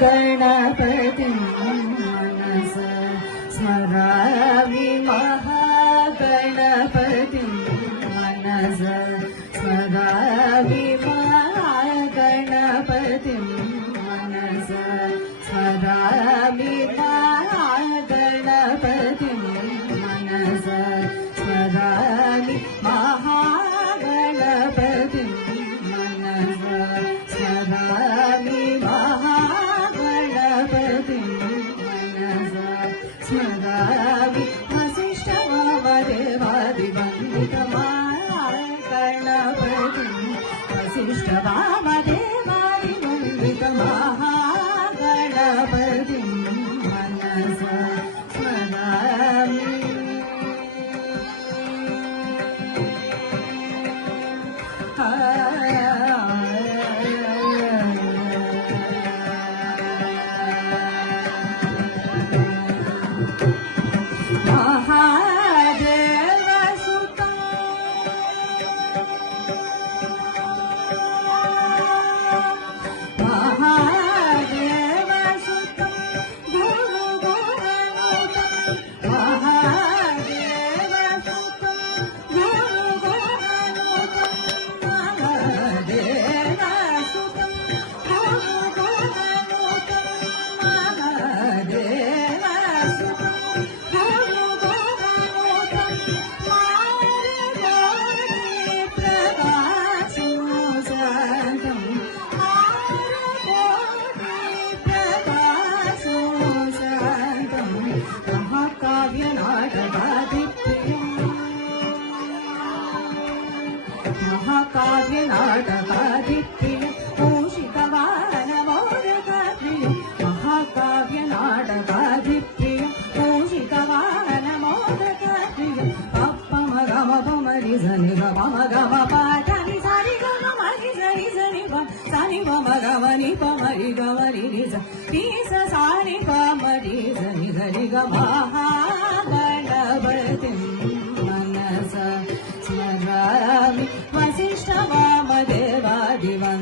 महागणपतिं मनसा स्मरामि महागणपतिं मनसा स्मरामि महागणपतिं मनसा स्मरामि महागणपतिं मनसा स्मरामि महागणपतिं मनसा स्मरामि महागणपतिं मनसा स्मरामि वसिष्ठवामदेवादिवन्दितमहागणपतिं वसिष्ठवामदेवादिवन्दितमहागणपतिं मनसा स्मरामि महाकाव्यनाटकादिप्रिय मूषिकवाहनमोदकप्रिय महाकाव्यनाटकादिप्रिय मूषिकवाहनमोदकप्रिय पमगमपमरिजनिगमगमपाधनि सरिगमरिजनिपमरिगमरिगमरिज नीस सानि पमरिजनि महागणपतिं मनसा स्मरामि वसिष्ठवामदेवादिवन्दितमहागणपतिं